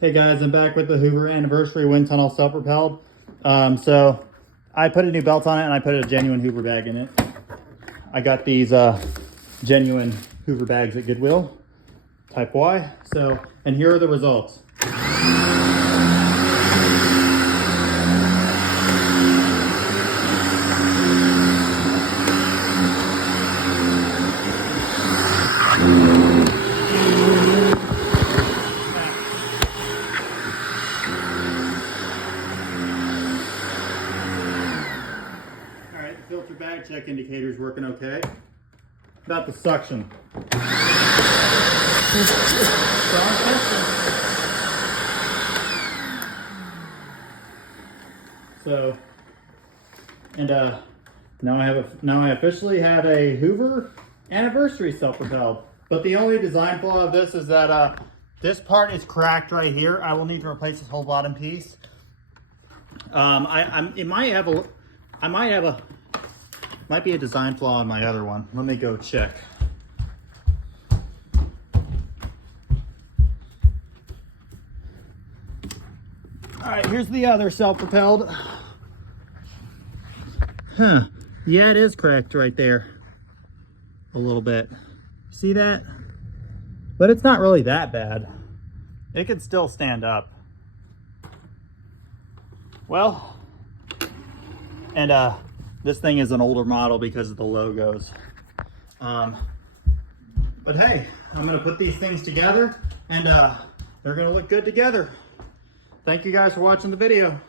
Hey guys, I'm back with the Hoover Anniversary Wind Tunnel Self-Propelled. So I put a new belt on it and I put a genuine Hoover bag in it. I got these genuine Hoover bags at Goodwill, type Y. So, and here are the results. Alright, the filter bag check indicator is working okay. About the suction. So, and now I officially have a Hoover Anniversary Self-Propelled. But the only design flaw of this is that this part is cracked right here. I will need to replace this whole bottom piece. Might be a design flaw on my other one. Let me go check. All right, here's the other self-propelled. Huh, yeah, it is cracked right there. A little bit. See that? But it's not really that bad. It could still stand up. Well, and this thing is an older model because of the logos. But hey, I'm gonna put these things together and they're gonna look good together. Thank you guys for watching the video.